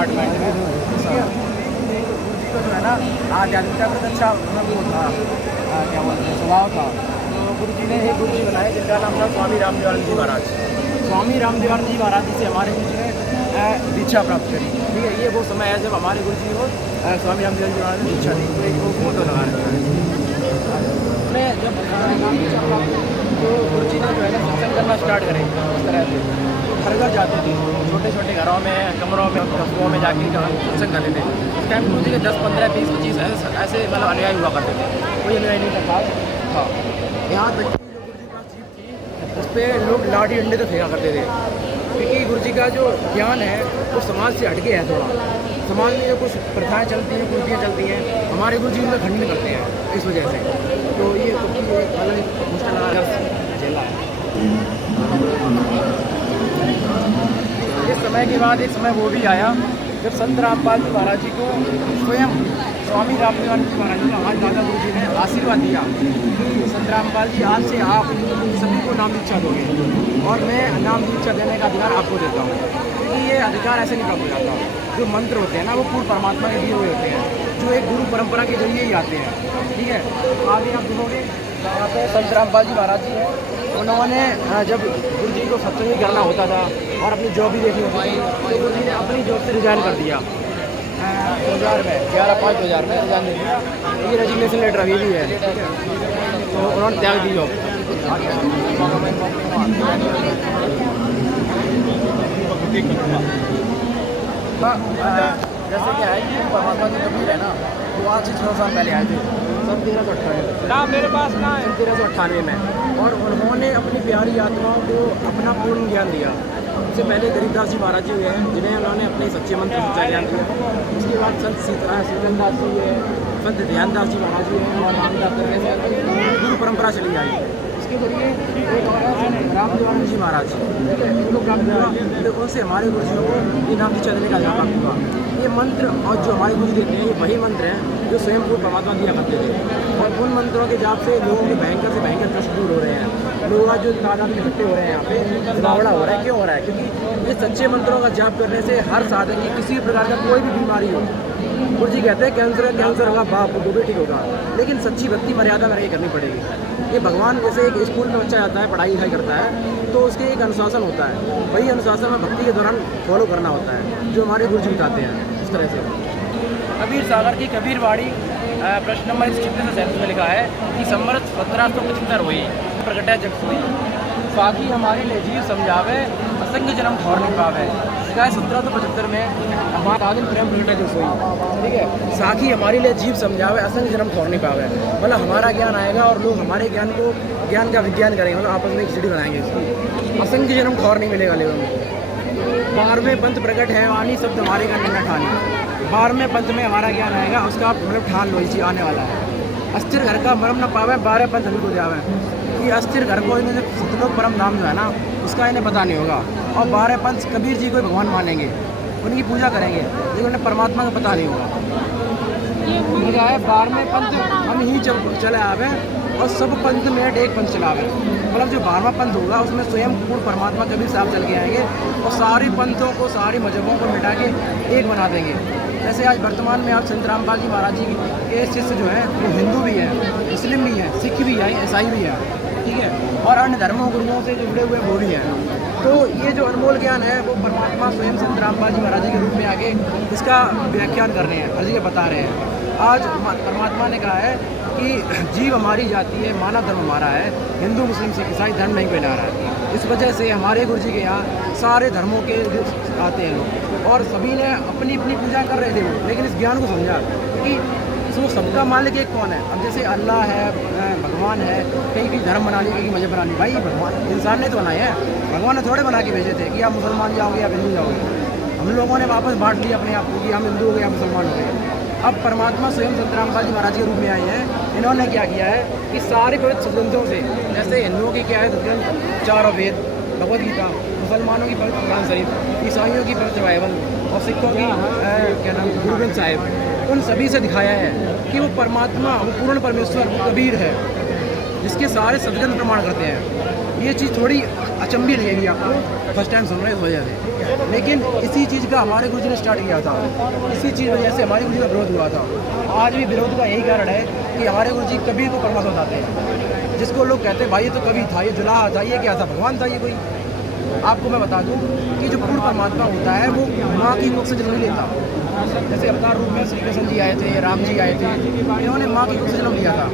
Apartment में। इसके गुरु जी का जो है ना आध्यात्मिकता का अच्छा मतलब वो था, क्या बोलते हैं, स्वभाव था। तो गुरु जी ने एक गुरु जी बनाए जिनका नाम था स्वामी रामदेवानंद जी महाराज। स्वामी रामदेवानंद जी महाराज जी से हमारे गुरु जी ने दीक्षा प्राप्त करी। ठीक है, ये वो समय है जब हमारे गुरु जी को स्वामी रामदेवानंद जी महाराज ने दीक्षा दी। तो एक वो फोटो लगा रखा है। उसने जब दीक्षा प्राप्त करी तो गुरु जी ने जो है ना सत्संग करना स्टार्ट करे इस तरह से। तो घर घर जाते थे, छोटे छोटे घरों में, कमरों में, कस्बों में जाके सत्संग करते थे। उस टाइम गुरु जी के 10, 15, 20, 25 ऐसे मतलब अनुयायी हुआ करते थे। कोई अनुयायी नहीं था था। यहाँ तक कि जो गुरु जी के पास जीप थी उस पर लोग लाठी डंडे तो फेंका करते थे, क्योंकि गुरु जी का जो ज्ञान है वो समाज से हटके है थोड़ा। समाज में जो कुछ प्रथाएं चलती हैं, कुरीतियाँ चलती हैं, हमारे गुरु जी उनका खंडन करते हैं इस वजह से। तो ये मतलब मुश्किल झेला है। इस समय के बाद एक समय वो भी आया जब संत रामपाल जी महाराज जी को स्वयं स्वामी रामदेवानंद जी महाराज जी हमारे दादा गुरु जी ने आशीर्वाद दिया कि संत रामपाल जी आज से आप सभी को नाम दीक्षा दोगे और मैं नाम दीक्षा देने का अधिकार आपको देता हूँ। क्योंकि ये अधिकार ऐसे नहीं प्राप्त हो जाता। जो मंत्र होते हैं ना वो पूर्ण परमात्मा के दिए हुए होते हैं, जो एक गुरु परंपरा के जरिए ही आते हैं। ठीक है, आगे आप देखोगे यहाँ पे संत रामपाल जी महाराज जी हैं। उन्होंने जब गुरु जी को सत्संग करना होता था और अपनी जॉब भी देखनी होती थी तो गुरु जी ने अपनी जॉब से रिजाइन कर दिया 2000 में, 11/5/2000 में रिजाइन दे दिया। ये रेजिग्नेशन लेटर अभी भी है। तो उन्होंने त्याग दी जॉब। जैसे क्या है कि परमात्मा की कबीर है ना, वो आज से 6 साल पहले आए थे, सन 1398 ना मेरे पास ना 1398 में। और उन्होंने अपनी प्यारी आत्माओं को अपना पूर्ण ज्ञान दिया। उससे पहले गरीबदास जी महाराज जी हुए हैं जिन्हें उन्होंने अपने सच्चे मंत्र सच्चा ज्ञान दिया। उसके बाद संत सीतनदास जी है, संत ध्यानदास जी महाराज जी हैं और रामदास करने से गुरु परंपरा चली आई। इसके जरिए एक और रामदेवानंद जी महाराज, ठीक है, इनको प्राप्त हुआ। तो उनसे हमारे गुरु जी को ये नाम दीक्षा देने का अधिकार प्राप्त हुआ। ये मंत्र और जो हमारे गुरु देते हैं ये वही मंत्र हैं जो स्वयं पूर्ण परमात्मा दिया करते थे। और उन मंत्रों के जाप से लोगों के भयंकर से भयंकर कष्ट दूर हो रहे हैं। लोग आज जो तादाद में इकट्ठे हो रहे हैं यहाँ पे, जमावड़ा हो रहा है। क्यों हो रहा है? क्योंकि ये सच्चे मंत्रों का जाप करने से हर साधक की किसी भी प्रकार का कोई भी बीमारी हो, गुरु जी कहते हैं कैंसर होगा बाप को भी ठीक होगा, लेकिन सच्ची भक्ति मर्यादा में रह करनी पड़ेगी। ये भगवान जैसे एक स्कूल में बच्चा जाता है, पढ़ाई लिखाई करता है, तो उसके एक अनुशासन होता है, वही अनुशासन में भक्ति के दौरान फॉलो करना होता है, जो हमारे गुरु जी बताते हैं। इस तरह से कबीर सागर की कबीरवाड़ी प्रश्न नंबर 37 में लिखा है कि संवत 1775 हुई प्रगटा जग हुई, साखी हमारी ले जीव समझावे, असंग जन्म ठौर नहीं पावे। लिखा है 1775 में हमारा आदिम प्रेम प्रगटा जग हुई। ठीक है, साखी हमारी ले जीव समझावे, असंग जन्म ठौर नहीं पावे। मतलब हमारा ज्ञान आएगा और लोग हमारे ज्ञान का विज्ञान करेंगे, मतलब आपस में एक खिचड़ी बनाएंगे इसकी। असंख्य जन्म ठौर नहीं मिलेगा लोगों को। 12वें पंथ प्रकट है वाणी शब्द हमारे का निन्ना ठानी। 12वें पंथ में हमारा ज्ञान आएगा, उसका आप मतलब ठान लो, इसी आने वाला है। अस्थिर घर का मरम न पावे, 12 पंथ हमें को जावे। ये अस्थिर घर को इन्हें सतलोक परम नाम जो है ना उसका इन्हें पता नहीं होगा। और 12 पंथ कबीर जी को भगवान मानेंगे, उनकी पूजा करेंगे, लेकिन उन्हें परमात्मा का पता नहीं होगा। लिखा है 12वें पंथ हम ही चले आवे और सब पंथ में एक पंथ चलावे। मतलब जो 12वां पंथ होगा उसमें स्वयं पूर्ण परमात्मा कबीर साहब चल के आएंगे और सारी पंथों को, सारी मजहबों को मिटा के एक बना देंगे। जैसे आज वर्तमान में आप संत रामपाल जी महाराज जी के शिष्य जो हैं वो हिंदू भी हैं, मुस्लिम भी हैं, सिख भी हैं, ईसाई भी हैं, ठीक है, और अन्य धर्मों गुरुओं से जुड़े हुए वो भी हैं। तो ये जो अनमोल ज्ञान है वो परमात्मा स्वयं संत रामपाल जी महाराज जी के रूप में आके इसका व्याख्यान कर रहे हैं, हर जगह बता रहे हैं। आज परमात्मा ने कहा है कि जीव हमारी जाति है, मानव धर्म हमारा है, हिंदू मुस्लिम सिख ईसाई धर्म नहीं कोई ला रहा है। इस वजह से हमारे गुरु जी के यहाँ सारे धर्मों के आते हैं लोग और सभी ने अपनी अपनी पूजा कर रहे थे वो, लेकिन इस ज्ञान को समझा कि वो सबका मालिक एक कौन है। अब जैसे अल्लाह है, भगवान है, कहीं धर्म बना ली, कहीं मजहब बना ली। भाई भगवान इंसान ने तो बनाए हैं, भगवान ने थोड़े बना के भेजे थे कि आप मुसलमान जाओगे या हिंदू जाओगे। हम लोगों ने वापस बांट लिया अपने आप को कि हम हिंदू हो गए या मुसलमान हो गए। अब परमात्मा स्वयं संत रामपाल जी महाराज के रूप में आए हैं। इन्होंने क्या किया है कि सारे पवित्र सदग्रंथों से, जैसे हिंदुओं की क्या है सदग्रंथ 4 वेद, भगवद गीता, मुसलमानों की पवित्र कुरान शरीफ, ईसाइयों की पवित्र बाइबल और सिखों की क्या नाम गुरु ग्रंथ साहिब, उन सभी से दिखाया है कि वो परमात्मा, वो पूर्ण परमेश्वर, वो कबीर है जिसके सारे सदग्रंथ प्रमाण करते हैं। ये चीज़ थोड़ी अचंभी लगेगी आपको फर्स्ट टाइम सुन रहे इस वजह से। लेकिन इसी चीज़ का हमारे गुरुजी ने स्टार्ट किया था, इसी चीज़ वजह से हमारे गुरुजी का विरोध हुआ था। आज भी विरोध का यही कारण है कि हमारे गुरुजी कबीर को परमात्मा बताते हैं, जिसको लोग कहते हैं भाई ये तो कवि था, ये जुलाहा था, ये क्या था, भगवान था ये कोई। आपको मैं बता दूं कि जो पूर्ण परमात्मा होता है वो माँ की कोख से जन्म नहीं लेता। जैसे अवतार रूप में श्री कृष्ण जी आए थे, राम जी आए थे, इन्होंने माँ की कोख से जन्म लिया था।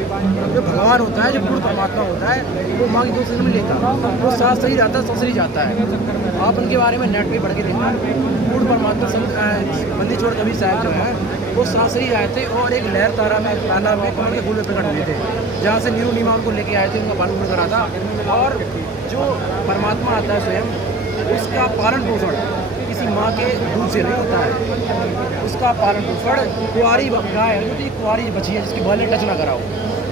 जो भगवान होता है, जो पूर्ण परमात्मा होता है, वो माँ की कोख से जन्म नहीं लेता, वो साथ सही रहता है, ससुरी जाता है। आप उनके बारे में नेट पे पढ़ के देखना, पूर्ण परमात्मा बंदी छोड़ कबीर साहब जो है वो सासरी आए थे और एक लहर तारा में ताना में कमल के फूल में प्रकट हुए थे, जहाँ से नीरू नीमा उनको लेके आए थे, उनका पालन पोषण करा था। और जो परमात्मा आता है स्वयं, उसका पालन पोषण किसी माँ के दूध से नहीं होता है, उसका पालन पोषण कुंवारी गाय है, जो कुंवारी बची है जिसकी बालें टच ना कराओ,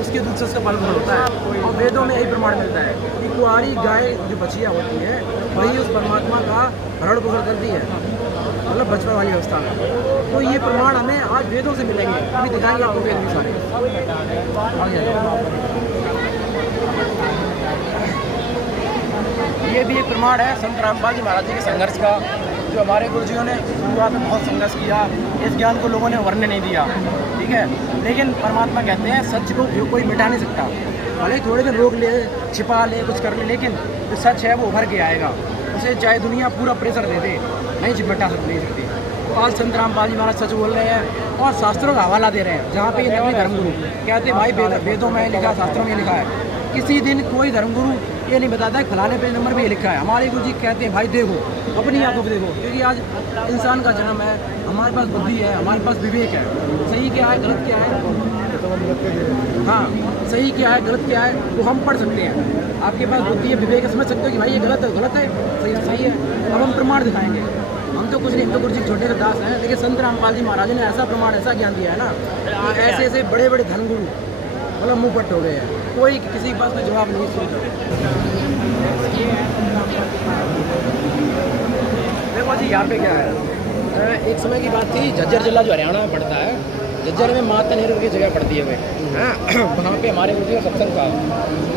उसके दूध से उसका पालन पोषण होता है। और वेदों में यही प्रमाण मिलता है कि कुंवारी गाय जो बछिया होती है वही उस परमात्मा का भरण पोषण करती है, मतलब बचपन वाली अवस्था में। तो ये प्रमाण हमें आज वेदों से मिलेंगे, अभी दिखाएंगे आपको वेद भी सारे। ये भी एक प्रमाण है संत रामपाल जी महाराज जी के संघर्ष का, जो हमारे गुरुजियों ने शुरुआत में बहुत संघर्ष किया, इस ज्ञान को लोगों ने उभरने नहीं दिया, ठीक है। लेकिन परमात्मा कहते हैं सच को कोई मिटा नहीं सकता, भले थोड़े दिन रोक ले, छिपा ले, कुछ कर ले, लेकिन जो सच है वो उभर के आएगा। उसे चाहे दुनिया पूरा प्रेशर दे दे, नहीं चिपटा सकती। तो आज संत रामपाल जी महाराज सच बोल रहे हैं और शास्त्रों का हवाला दे रहे हैं, जहाँ पे ये नकली धर्मगुरु कहते हैं भाई वेदों में लिखा, शास्त्रों में लिखा है। किसी दिन कोई धर्मगुरु ये नहीं बताता है फलाने पेज नंबर पे ये लिखा है। हमारे गुरु जी कहते हैं भाई देखो, अपनी आंखों पे देखो, क्योंकि आज इंसान का जन्म है, हमारे पास बुद्धि है, हमारे पास विवेक है, सही क्या है गलत क्या है, हाँ सही क्या है गलत क्या है वो हम पढ़ सकते हैं। आपके पास बुद्धि है, विवेक है, समझ सकते हो कि भाई ये गलत है, सही है। अब हम प्रमाण दिखाएंगे, हम तो कुछ नहीं, हम तो गुरु जी छोटे के दास हैं, लेकिन संत रामपाल जी महाराज ने ऐसा प्रमाण, ऐसा ज्ञान दिया है ना, ऐसे ऐसे बड़े बड़े धर्मगुरु मतलब मुँह पट्ट हो गए हैं, कोई किसी के पास कोई जवाब नहीं सुनता। देखो जी यहाँ पे क्या है, एक समय की बात थी, झज्जर जिला जो हरियाणा में पड़ता है, झज्जर में माता नेहरू की जगह पड़ती है वहाँ पे हमारे गुरु जी का सत्संग था।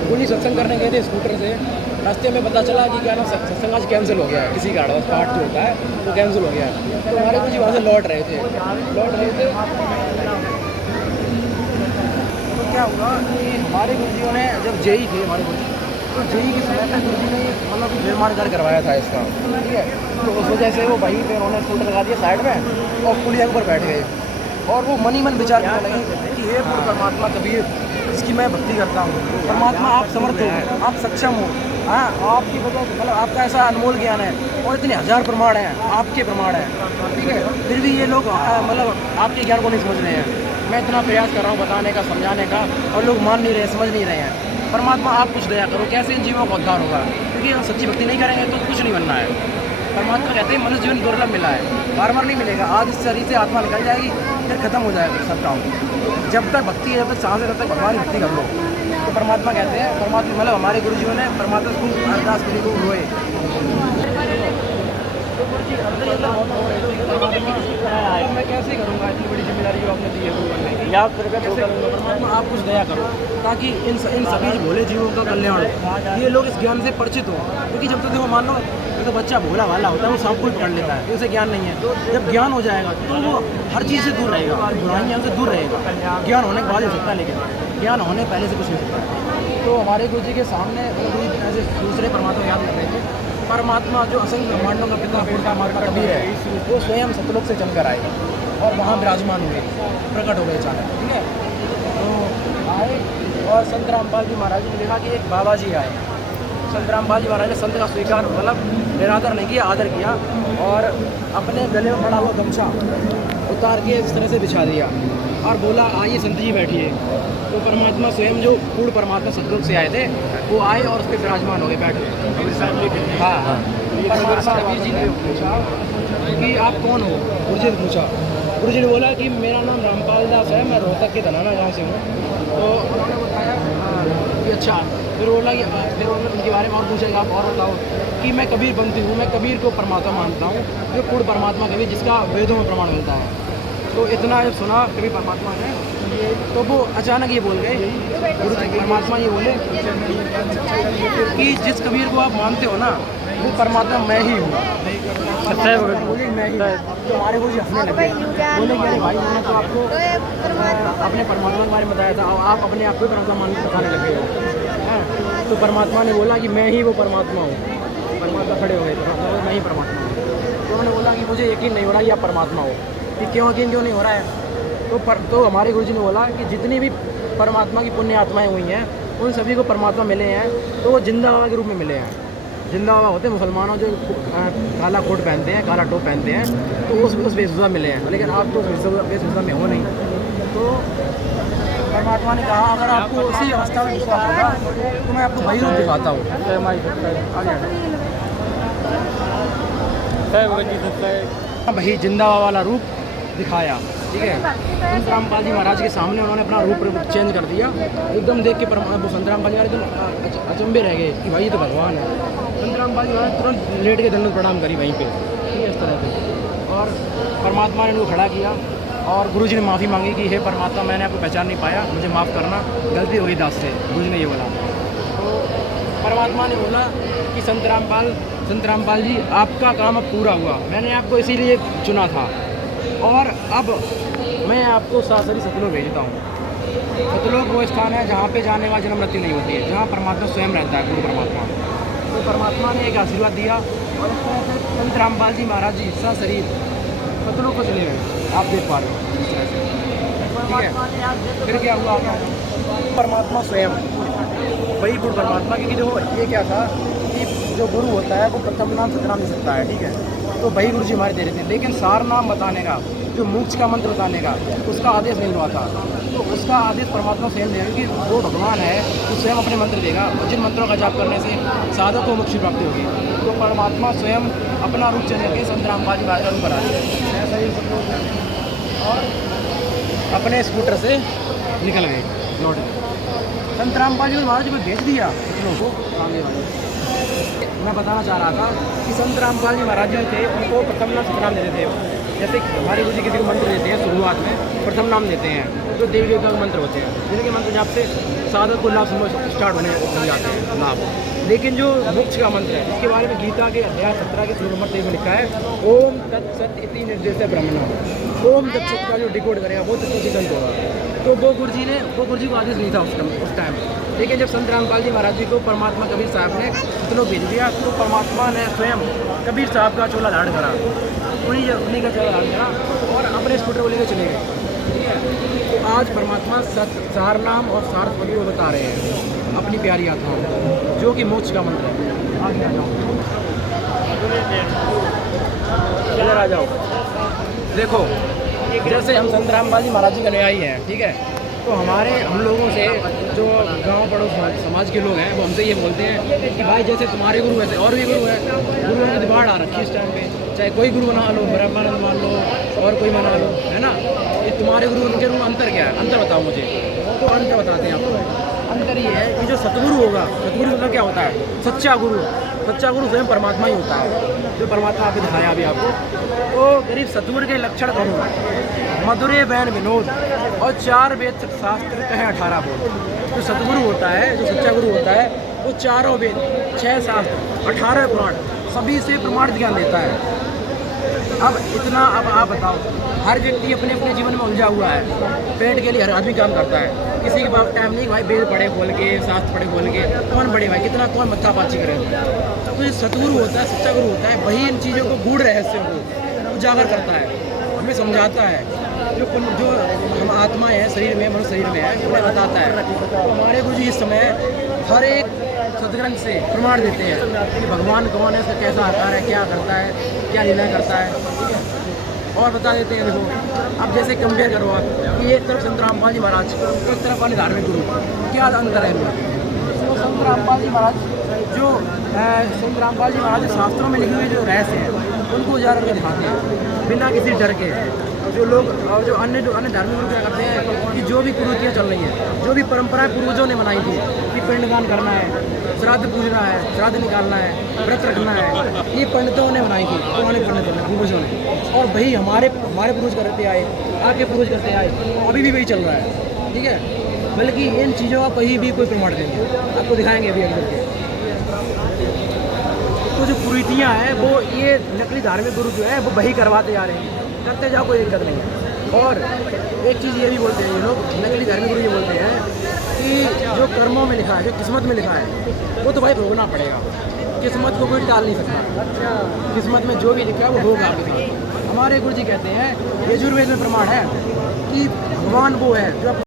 गुरु जी सत्संग करने गए थे स्कूटर से, रास्ते में पता चला कि क्या ना सत्संग आज कैंसिल हो गया है, किसी कारण पार्ट जो होता है वो कैंसिल हो गया है। तो हमारे गुरु जी वहाँ से लौट रहे थे। तो क्या हुआ कि हमारे गुरुजियों ने जब जेई थे हमारे गुरुजी, तो जेई के समय पर गुरुजी ने मतलब निर्माण कार्य करवाया था इसका, ठीक है। तो उस वजह से वो वहीं पे उन्होंने स्कूटर लगा दिया साइड में और पुलिया के ऊपर बैठ गए, और वो मन ही मन विचार करने लगे कि हे परमात्मा कबीर, जिसकी मैं भक्ति करता हूँ, परमात्मा आप समर्थ हो, आप सक्षम हो, हाँ आपकी वजह मतलब आपका ऐसा अनमोल ज्ञान है और इतने हज़ार प्रमाण हैं, आपके प्रमाण हैं, ठीक है, फिर भी ये लोग मतलब आपके ज्ञान को नहीं समझ रहे हैं। मैं इतना प्रयास कर रहा हूँ बताने का, समझाने का, और लोग मान नहीं रहे, समझ नहीं रहे हैं। परमात्मा आप कुछ दया करो, कैसे इन जीवों का उद्धार होगा, क्योंकि हम सच्ची भक्ति नहीं करेंगे तो कुछ नहीं बनना है। परमात्मा कहते हैं मनुष्य जीवन दुर्लभ मिला है, बार बार नहीं मिलेगा, आज इस शरीर से आत्मा निकल जाएगी, फिर खत्म हो जाएगा सब काम। जब तक भक्ति है, जब तक सांस है, तब तक भगवान की भक्ति कर लो। तो परमात्मा कहते हैं, परमात्मा मतलब हमारे गुरुजियों ने परमात्मा को अरदास करी को रोए, मैं कैसे करूँगा, इतनी बड़ी जिम्मेदारी जो आपने दी है गुरु बनने की, याद करके कैसे करूँगा। परमात्मा आप कुछ दया करो ताकि इन सभी भोले जीवों का कल्याण हो, ये लोग इस ज्ञान से परिचित हो। क्योंकि जब तक देखो मान लो तो बच्चा भोला वाला होता है, वो सब कुछ पढ़ लेता है, उसे ज्ञान नहीं है। जब ज्ञान हो जाएगा तो वो हर चीज़ से दूर रहेगा, बुराइयों से दूर रहेगा। ज्ञान होने के बाद हो सकता है, लेकिन ज्ञान होने पहले से कुछ नहीं सकता। तो हमारे गुरु जी के सामने ऐसे दूसरे परमात्मा याद कर रहे थे। परमात्मा जो असंख्य ब्रह्मांडों का पिता परमात्मा कबीर है, वो स्वयं सतलोक से चलकर आए और वहाँ विराजमान हुए, प्रकट हो गए अचानक, ठीक है। तो आए और संत रामपाल जी महाराज ने देखा कि एक बाबा जी आए। संत रामपाल जी महाराज ने संत का स्वीकार मतलब निरादर नहीं किया, आदर किया, और अपने गले में पड़ा हुआ गमछा उतार के इस तरह से बिछा दिया और बोला आइए संत जी बैठिए। तो परमात्मा स्वयं जो पूर्ण परमात्मा सतलोक से आए थे वो आए और उस पर विराजमान हो गए, बैठ। हाँ हाँ, कबीर जी ने पूछा कि आप कौन हो, गुरु जी ने पूछा। गुरु जी ने बोला कि मेरा नाम रामपाल दास है, मैं रोहतक के धनाना गाँव से हूँ। तो उन्होंने बताया कि अच्छा, फिर बोला कि फिर उनके बारे में और पूछेगा, आप और बताओ। कि मैं कबीर बनती हूँ, मैं कबीर को परमात्मा मानता हूँ, जो पूर्ण परमात्मा कबीर जिसका वेदों में प्रमाण मिलता है। तो इतना जब सुना कभी परमात्मा ने, तो वो अचानक ये बोल गए, गुरु परमात्मा ये बोले कि जिस कबीर को आप मानते हो ना, वो परमात्मा मैं ही हूँ। बोले मैं ही, तो हमारे गुरु जी हंसने लगे, बोले कि अरे भाई मैंने तो आपको अपने परमात्मा के बारे में बताया था और आप अपने आप को परमात्मा मान के बताने लगे हो। तो परमात्मा ने बोला कि मैं ही वो परमात्मा हूँ। परमात्मा खड़े हो गए, परमात्मा मैं ही परमात्मा हूँ। तो उन्होंने बोला कि मुझे यकीन नहीं हो रहा कि आप परमात्मा हो। कि क्यों यकीन क्यों नहीं हो रहा है? तो हमारे गुरु जी ने बोला कि जितनी भी परमात्मा की पुण्य आत्माएँ हुई हैं उन सभी को परमात्मा मिले हैं, तो वो जिंदा बाबा के रूप में मिले हैं। जिंदा बाबा होते हैं मुसलमानों जो काला कोट पहनते हैं, काला टोप पहनते हैं, तो उस वेशभूषा मिले हैं। लेकिन आप तो वेशभूषा में हो नहीं। तो परमात्मा ने कहा अगर आपको उसी अवस्था में विश्वास होगा तो मैं आपको वही रूप दिखाता हूँ। वही जिंदा बाबा वाला रूप दिखाया, ठीक है। संत रामपाल जी महाराज के सामने उन्होंने अपना रूप चेंज कर दिया। एकदम देख के संत रामपाल जी एकदम अचंभे रह गए कि भाई ये तो भगवान है। संत रामपाल जी महाराज तुरंत लेट के दंडवत प्रणाम करी वहीं पे, ठीक है, इस तरह से। और परमात्मा ने उनको खड़ा किया और गुरु जी ने माफ़ी मांगी कि हे परमात्मा मैंने आपको पहचान नहीं पाया, मुझे माफ़ करना, गलती हो गई दास से। गुरु जी ने ये बोला। तो परमात्मा ने बोला कि संत रामपाल जी आपका काम अब पूरा हुआ, मैंने आपको इसीलिए चुना था और अब मैं आपको सासरी सतलोक भेजता हूँ। सतलोक वो स्थान है जहाँ पे जाने का जन्म मृत्यु नहीं होती है, जहाँ परमात्मा स्वयं रहता है, गुरु परमात्मा। तो परमात्मा ने एक आशीर्वाद दिया और इस तरह से संत रामपाल जी महाराज जी सशरीर सतलोक को चले गए। आप देख पा रहे हो इस तरह से, ठीक है। फिर क्या हुआ? परमात्मा स्वयं वही गुरु परमात्मा, क्योंकि जो ये क्या था कि जो गुरु होता है वो प्रथम नाम सतनाम दे सकता है, ठीक है। तो वही गुरु जी हमारे दे रहे थे, लेकिन सार नाम बताने का, जो मोक्ष का मंत्र बताने का, उसका आदेश नहीं हुआ था। तो उसका आदेश परमात्मा स्वयं देगा कि वो भगवान है, वो स्वयं अपने मंत्र देगा और जिन मंत्रों का जाप करने से साधक को मोक्ष प्राप्ति होगी। तो परमात्मा स्वयं अपना रूप चल के संत रामपाल जी महाराज का रूप बना दिया और अपने स्कूटर से निकल गए, लौट गए। संत रामपाल जी महाराज को भेज दिया लोगों को आगे वाले। मैं बताना चाह रहा था कि संत रामपाल जी महाराज जो थे उनको प्रथम नाम सतनाम देते थे। जैसे हमारे गुरु जी किसी को मंत्र देते हैं शुरुआत में प्रथम नाम देते हैं, जो देवी देवता के मंत्र होते हैं, जिनके मंत्र जाप से साधक को लाभ स्टार्ट होने जाते हैं लाभ। लेकिन जो मोक्ष का मंत्र है, इसके बारे में गीता के अध्याय 17 के श्लोक नंबर 23 में लिखा है ओम तत्सत इति निर्देश ब्रह्मणा। ओम तत्सत का जो डिकोड करेगा वो तत्व संत होगा। तो वो गुरु जी को आदेश नहीं था उस टाइम। लेकिन जब संत रामपाल जी महाराज जी को परमात्मा कबीर साहब ने सतलोक भेज दिया, तो परमात्मा ने स्वयं कबीर साहब का चोला धारण करा, उन्हीं का चोला धारण करा और अपने स्कूटर को लेकर चले गए, ठीक है। तो आज परमात्मा सार नाम और सारस्वती को बता रहे हैं अपनी प्यारी आत्माओं, जो कि मोक्ष का मंत्र है। आगे आ जाओ, इधर आ जाओ। देखो जैसे हम संत रामपाल जी महाराज जी का अनुयायी हैं, ठीक है। तो हम लोगों से जो गांव पड़ोस समाज के लोग हैं वो हमसे ये बोलते हैं कि भाई जैसे तुम्हारे गुरु वैसे और भी गुरु है। गुरुओं की बाढ़ आ रखी है इस टाइम पे, चाहे कोई गुरु बना लो, ब्रह्मानंद मान लो और कोई बना लो, है ना। ये तुम्हारे गुरु उनके गुरु अंतर क्या है? अंतर बताओ मुझे। तो अंतर बताते हैं आपको। अंतर ये है कि जो सतगुरु होगा, सतगुरु मतलब क्या होता है? सच्चा गुरु स्वयं परमात्मा ही होता है, जो परमात्मा आपको दिखाया अभी आपको। तो करीब सतगुरु के लक्षण करूँ, मधुरे बैन विनोद और 4 वेद शास्त्र कहे 18 बोध। जो सतगुरु होता है, जो सच्चा गुरु होता है, वो 4 वेद 6 शास्त्र 18 पुराण सभी से प्रमाण ज्ञान देता है। अब आप बताओ, हर व्यक्ति अपने अपने जीवन में उलझा हुआ है, पेट के लिए हर आदमी काम करता है। किसी के पास टाइम नहीं भाई वेद पढ़े खोल के, शास्त्र पढ़े खोल के, कौन पढ़े भाई, कितना कौन मत्थापाची करे। तो जो सतगुरु होता है, सच्चा गुरु होता है, वही इन चीज़ों को गूढ़ रहस्यों को उजागर करता है, हमें समझाता है। जो हम आत्मा है शरीर में, मनुष्य शरीर में है, उन्हें बताता है। तो हमारे गुरु जी इस समय हर एक सदग्रंथ से प्रमाण देते हैं कि भगवान कौन है, उसका कैसा आकार है, क्या करता है, क्या लीला करता है, ठीक है। और बता देते हैं। देखो अब जैसे कंपेयर करो आप कि एक तरफ संत रामपाल जी महाराज, एक तरफ वाले धार्मिक गुरु, क्या अंतर है इनमें? तो संत रामपाल जी महाराज जो संत रामपाल जी महाराज शास्त्रों में लिखे हुए जो रहस्य हैं उनको उजागर करके दिखाते हैं बिना किसी डर के। जो लोग और जो अन्य धार्मिक लोग क्या करते हैं कि जो भी कुरीतियाँ चल रही हैं, जो भी परंपराएं पूर्वजों ने बनाई थी कि पिंडदान करना है, श्राद्ध पूजना है, श्राद्ध निकालना है, व्रत रखना है, ये पंडितों ने बनाई थी, पुराने पंडितों ने, पूर्वजों ने। और वही हमारे पूर्वज करते आए, आपके पूर्वज करते आए, अभी भी वही चल रहा है, ठीक है। बल्कि इन चीज़ों का कहीं भी कोई प्रमाण नहीं है, आपको दिखाएंगे अभी अंदर के। तो जो कुरीतियाँ हैं वो ये नकली धार्मिक गुरु जो है वो वही करवाते जा रहे हैं, करते जाओ, कोई दिक्कत नहीं है। और एक चीज़ ये भी बोलते हैं ये लोग, नकली धार्मिक गुरु ये बोलते हैं कि जो कर्मों में लिखा है, जो किस्मत में लिखा है वो तो भाई भोगना पड़ेगा, किस्मत को कोई टाल नहीं सकता। अच्छा, किस्मत में जो भी लिखा है वो होगा आपके साथ। हमारे गुरु जी कहते हैं, यजुर्वेद में प्रमाण है कि भगवान वो है जो